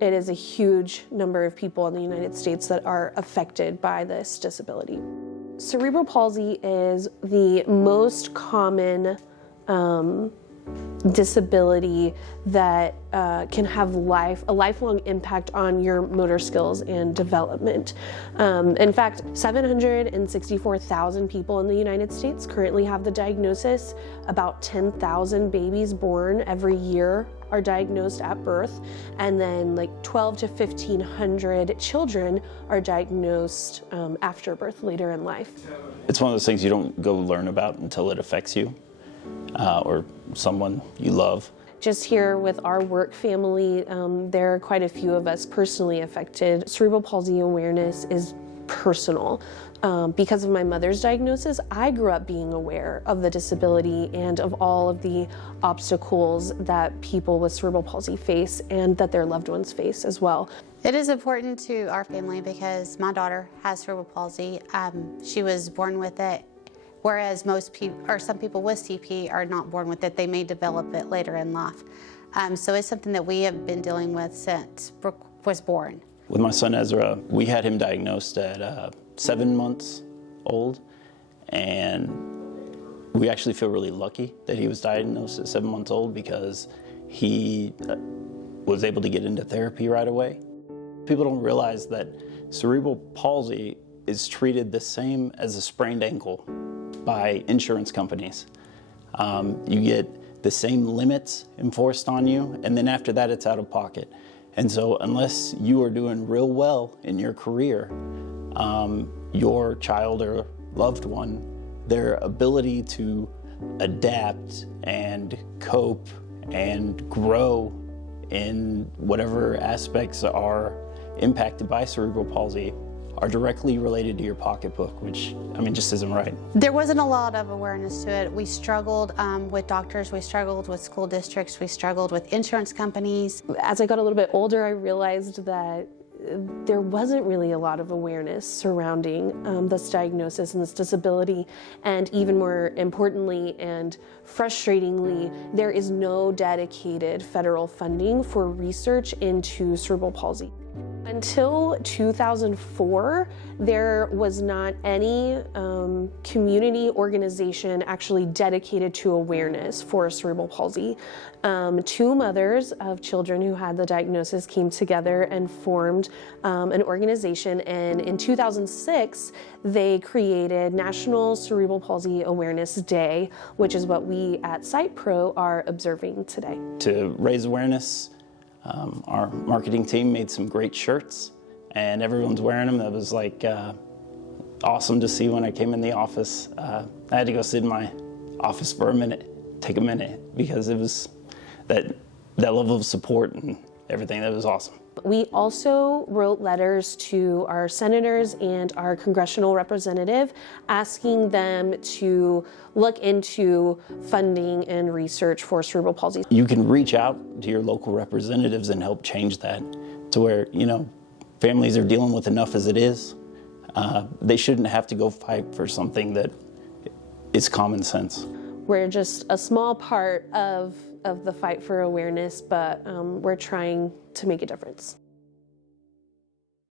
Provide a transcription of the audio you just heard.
it is a huge number of people in the United States that are affected by this disability. Cerebral palsy is the most common disability that can have a lifelong impact on your motor skills and development. In fact, 764,000 people in the United States currently have the diagnosis. About 10,000 babies born every year are diagnosed at birth, and then like 12 to 1,500 children are diagnosed after birth later in life. It's one of those things you don't go learn about until it affects you or someone you love. Just here with our work family, there are quite a few of us personally affected. Cerebral palsy awareness is personal. Because of my mother's diagnosis, I grew up being aware of the disability and of all of the obstacles that people with cerebral palsy face and that their loved ones face as well. It is important to our family because my daughter has cerebral palsy. She was born with it, whereas most people, or some people with CP, are not born with it. They may develop it later in life. So it's something that we have been dealing with since Brooke was born. With my son Ezra, we had him diagnosed at 7 months old, and we actually feel really lucky that he was diagnosed at 7 months old because he was able to get into therapy right away. People don't realize that cerebral palsy is treated the same as a sprained ankle by insurance companies. You get the same limits enforced on you, and then after that it's out of pocket. And so unless you are doing real well in your career, your child or loved one, their ability to adapt and cope and grow in whatever aspects are impacted by cerebral palsy are directly related to your pocketbook, which, I mean, just isn't right. There wasn't a lot of awareness to it. We struggled with doctors, we struggled with school districts, we struggled with insurance companies. As I got a little bit older, I realized that there wasn't really a lot of awareness surrounding this diagnosis and this disability, and even more importantly and frustratingly, there is no dedicated federal funding for research into cerebral palsy. Until 2004, there was not any community organization actually dedicated to awareness for cerebral palsy. Two mothers of children who had the diagnosis came together and formed an organization, and in 2006, they created National Cerebral Palsy Awareness Day, which is what we at SitePro are observing today. To raise awareness, our marketing team made some great shirts, and everyone's wearing them. That was like awesome to see when I came in the office. I had to go sit in my office for a minute, take a minute, because it was that level of support and everything. That was awesome. We also wrote letters to our senators and our congressional representative asking them to look into funding and research for cerebral palsy. You can reach out to your local representatives and help change that to where, you know, families are dealing with enough as it is. They shouldn't have to go fight for something that is common sense. We're just a small part of the fight for awareness, but we're trying to make a difference.